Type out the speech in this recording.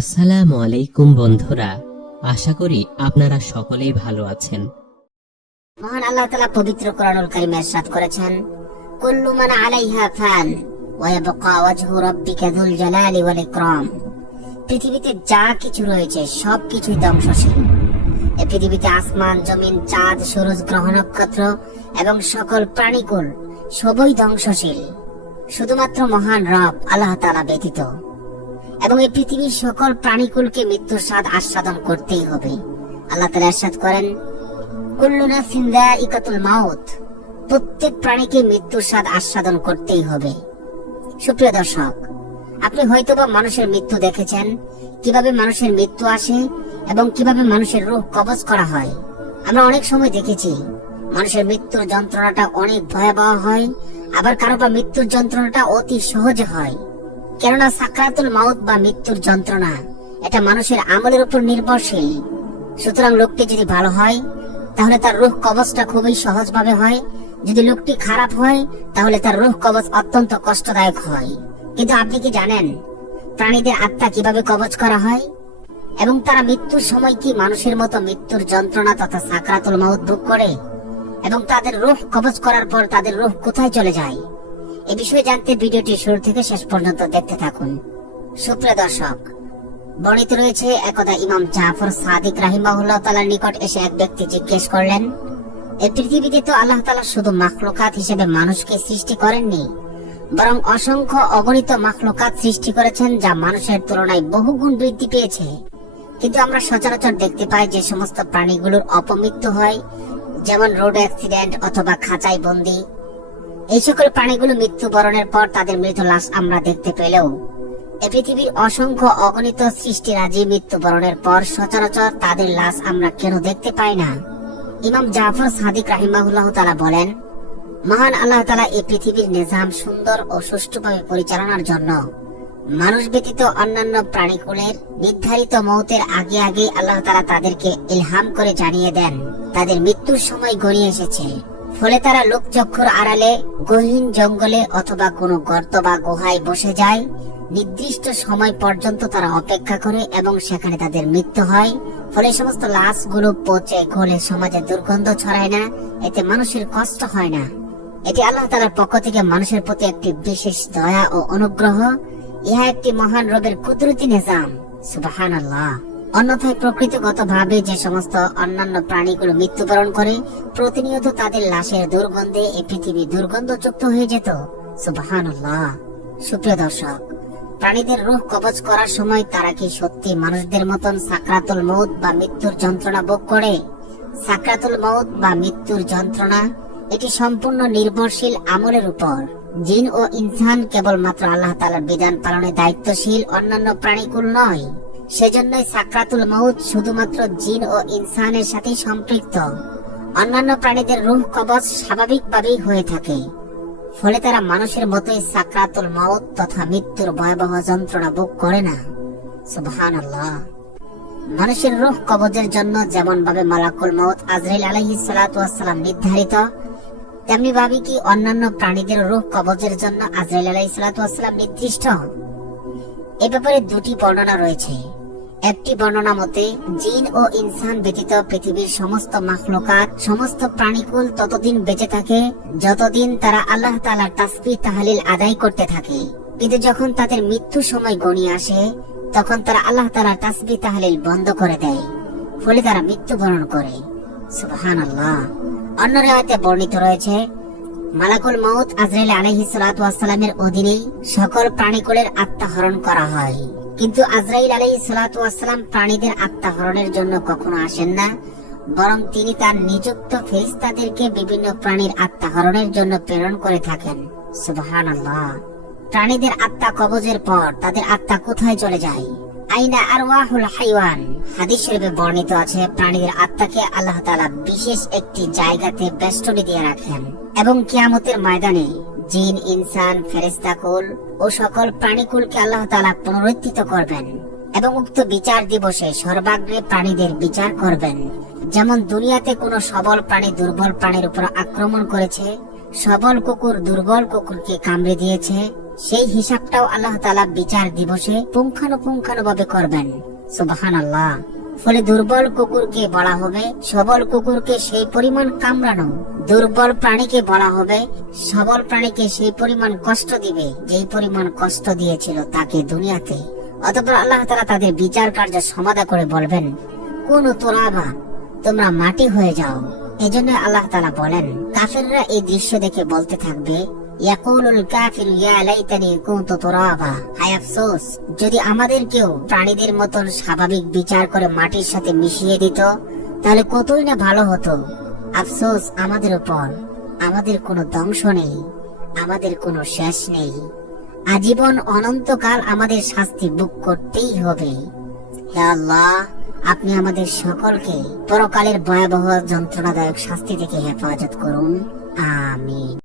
আসসালামু আলাইকুম বন্ধুরা, আশা করি আপনারা সকলেই ভালো আছেন। মহান আল্লাহ তাআলা পবিত্র কোরআনুল কারীমে ইরশাদ করেছেন, কুল্লু মান আলাইহা ফান ওয়া ইয়াবকা ওয়াজহু রাব্বিকা যুল জালালি ওয়াল ইকরাম। পৃথিবীতে যা কিছু রয়েছে সবকিছুই ধ্বংসশীল। এই পৃথিবীতে আসমান, জমিন, চাঁদ, সূরজ, গ্রহ, নক্ষত্র এবং সকল প্রাণীকুল সবই ধ্বংসশীল, শুধুমাত্র মহান রব আল্লাহ তাআলা ব্যতীত। এবং এই পৃথিবীর সকল প্রাণীকুলকে মৃত্যুর স্বাদ আস্বাদন করতেই হবে। আল্লাহ তাআলা ইরশাদ করেন, কুল্লু নাফসিন যায়িকাতুল মাউত। প্রত্যেক প্রাণীকে মৃত্যুর স্বাদ আস্বাদন করতেই হবে। সুপ্রিয় দর্শক, আপনি হয়তোবা মানুষের মৃত্যু দেখেছেন, কিভাবে মানুষের মৃত্যু আসে এবং কিভাবে মানুষের রূহ কবজ করা হয়। আমরা অনেক সময় দেখেছি মানুষের মৃত্যুর যন্ত্রণাটা অনেক ভয়াবহ হয়, আবার কারো বা মৃত্যুর যন্ত্রণাটা অতি সহজে হয়। কেননা সাকরাতুল মাউত বা মৃত্যুর যন্ত্রণা এটা মানুষের আমলের উপর নির্ভরশীল। সুতরাং লোকটি যদি ভালো হয় তাহলে তার রূহ কবজটা খুবই সহজভাবে হয়, যদি লোকটি খারাপ হয় তাহলে তার রূহ কবজ অত্যন্ত কষ্টদায়ক হয়। কিন্তু আপনি কি জানেন প্রাণীদের আত্মা কিভাবে কবজ করা হয় এবং তারা মৃত্যুর সময় কি মানুষের মতো মৃত্যুর যন্ত্রণা তথা সাকরাতুল মাউত ভোগ করে এবং তাদের রূহ কবজ করার পর তাদের রূহ কোথায় চলে যায়? এই বিষয়ে জানতে ভিডিওটি শুরু থেকে শেষ পর্যন্ত দেখতে থাকুন। সুপ্রিয় দর্শক, বর্ণিত রয়েছে একদা ইমাম জাফর সাদিক রাহিমাহুল্লাহ তাআলার নিকট এসে এক ব্যক্তি জিজ্ঞেস করলেন, এই পৃথিবীতে তো আল্লাহ তাআলা শুধু মাখলুকাত হিসেবে মানুষকে সৃষ্টি করেননি, বরং অসংখ্য অগণিত মাখলুকাত সৃষ্টি করেছেন যা মানুষের তুলনায় বহুগুণ বৃদ্ধি পেয়েছে। কিন্তু আমরা সচরাচর দেখতে পাই যে সমস্ত প্রাণীগুলোর অপমৃত্যু হয়, যেমন রোড অ্যাক্সিডেন্ট অথবা খাঁচায় বন্দী। এই সকল প্রাণীগুলো মৃত্যুবরণের পর তাদের মৃত লাশ আমরা দেখতে পেলেও এই পৃথিবীর অসংখ্য অগণিত সৃষ্টিরাজি মৃত্যুবরণের পর সচরাচর তাদের লাশ আমরা কেন দেখতে পাই না? ইমাম জাফর সাদিক রাহিমাহুল্লাহ তাআলা বলেন, মহান আল্লাহ তাআলা এই পৃথিবীর নিজাম সুন্দর ও সুষ্ঠুভাবে পরিচালনার জন্য মানুষ ব্যতীত অন্যান্য প্রাণীকুলের নির্ধারিত মৌতের আগে আগে আল্লাহ তাআলা তাদেরকে ইলহাম করে জানিয়ে দেন তাদের মৃত্যুর সময় গড়িয়ে এসেছে। ফলে তারা লোকচক্ষুর আড়ালে গহীন জঙ্গলে অথবা কোনো গর্ত বা গুহায় বসে যায়। নির্দিষ্ট সময় পর্যন্ত তারা অপেক্ষা করে এবং সেখানে তাদের মৃত্যু হয়। ফলে সমস্ত লাশগুলো পচে গলে সমাজে দুর্গন্ধ ছড়ায় না, এতে মানুষের কষ্ট হয় না। এটি আল্লাহ তাআলার পক্ষ থেকে মানুষের প্রতি একটি বিশেষ দয়া ও অনুগ্রহ। ইহা একটি মহান রবের কুদরতি নিজাম। সুবহানাল্লাহ। অন্যথায় প্রকৃতিগতভাবে যে সমস্ত অন্যান্য প্রাণীগুলো মৃত্যুবরণ করে প্রতিনিয়ত তাদের লাশের দুর্গন্ধে এই পৃথিবী দুর্গন্ধযুক্ত হয়ে যেত। সুবহানাল্লাহ। সুপ্রিয় দর্শক, প্রাণীদের রূহ কবজ করার সময় তারা কি সত্যি মানুষদের মতন সাকরাতুল মউত বা মৃত্যুর যন্ত্রণা ভোগ করে? সাকরাতুল মউত বা মৃত্যুর যন্ত্রণা এটি সম্পূর্ণ নির্ভরশীল আমলের উপর। জিন ও ইনসান কেবলমাত্র আল্লাহ তাআলার বিধান পালনে দায়িত্বশীল, অন্যান্য প্রাণীকুল নয়। সেজন্যই সাকরাতুল মউত শুধুমাত্র জিন ও ইনসানের সাথে সম্পৃক্ত। অন্যান্য প্রাণীদের রূহ কবজ স্বাভাবিকভাবেই হয়ে থাকে, ফলে তারা মানুষের মতোই সাকরাতুল মউত তথা মৃত্যুর ভয়াবহ যন্ত্রণা ভোগ করে না। সুবহানাল্লাহ। মানুষের রূহ কবজের জন্য যেমন ভাবে মালাকুল মউত আজরাইল আলাইহিস সালাতু ওয়াস সালাম নির্ধারিত, তেমনি ভাবে কি অন্যান্য প্রাণীদের রূহ কবজের জন্য আজরাইল আলাইহিস সালাতু ওয়াস সালাম নির্দিষ্ট? এ ব্যাপারে দুটি বর্ণনা রয়েছে। একটি বর্ণনা মতে জিন ও ইনসান ব্যতীত পৃথিবীর সমস্ত মাখলুকাত, সমস্ত প্রাণীকুল ততদিন বেঁচে থাকে যতদিন তারা আল্লাহ তাআলার তাসবিহ তাহলিল আদায় করতে থাকে। কিন্তু যখন তাদের মৃত্যু সময় গণিয়ে আসে তখন তারা আল্লাহ তাআলার তাসবিহ তাহলিল বন্ধ করে দেয়, ফলে তারা মৃত্যুবরণ করে। সুবহানাল্লাহ। অন্য রিওয়ায়াতে বর্ণিত রয়েছে, মালাকুল মউত আজরাইল আলাইহিস সালাতু ওয়াস সালামের অধীনেই সকল প্রাণীকুলের আত্মা হরণ করা হয়। কিন্তু আজরাইল আলাইহিস সালাতু ওয়াস সালাম প্রাণীদের আত্মা হরণের জন্য কখনো আসেন না, বরং তিনি তার নিযুক্ত ফেরেশতাদেরকে বিভিন্ন প্রাণীর আত্মা হরণের জন্য প্রেরণ করে থাকেন। সুবহানাল্লাহ। প্রাণীদের আত্মা কবজের পর তাদের আত্মা কোথায় চলে যায়? আইনা আরওয়াহুল হাইওয়ান। হাদিস শরীফে বর্ণিত আছে, প্রাণীদের আত্মাকে আল্লাহ তাআলা বিশেষ একটি জায়গাতে বেষ্টনী দিয়ে রাখেন এবং কিয়ামতের ময়দানে জিন, ইনসান, ফেরেশতাকুল ও সকল প্রাণীকুলকে আল্লাহ তাআলা পুনরুত্থিত করবেন এবং উক্ত বিচার দিবসে সর্বাগ্রে প্রাণীদের বিচার করবেন। যেমন দুনিয়াতে কোনো সবল প্রাণী দুর্বল প্রাণীর উপর আক্রমণ করেছে, সবল কুকুর দুর্বল কুকুরকে কামড়ে দিয়েছে, সেই হিসাবটাও আল্লাহ তাআলা বিচার দিবসে পুঙ্খানুপুঙ্খানুভাবে করবেন। সুবহানাল্লাহ। ফলে দুর্বল কুকুরকে বলা হবে সবল কুকুরকে সেই পরিমাণ কামড়ানো, দুর্বল প্রাণীকে বলা হবে সবল প্রাণীকে সেই পরিমাণ কষ্ট দিবে যেই পরিমাণ কষ্ট দিয়েছিল তাকে দুনিয়াতে। অতঃপর আল্লাহ তাআলা তাদের বিচার কার্য সমাধা করে বলবেন, কোন তুরাবা, তোমরা মাটি হয়ে যাও। এজন্য আল্লাহ তাআলা বলেন, কাফিররা এই দৃশ্য দেখে বলতে থাকবে, ইয়াকুলুল কাফিরু ইয়া লাইতানি কুনতু তুরাবা, হায় আফসোস, যদি আমাদেরকেও প্রাণীদের মতন স্বাভাবিক বিচার করে মাটির সাথে মিশিয়ে দিত তাহলে কতই না ভালো হতো। আফসোস আমাদের উপর, আমাদের কোনো ধ্বংস নেই, আমাদের কোনো শেষ নেই, আজীবন অনন্তকাল আমাদের শাস্তি ভোগ করতেই হবে। হে আল্লাহ, আপনি আমাদের সকলকে পরকালের ভয়াবহ যন্ত্রণাদায়ক শাস্তি থেকে হেফাজত করুন। আমিন।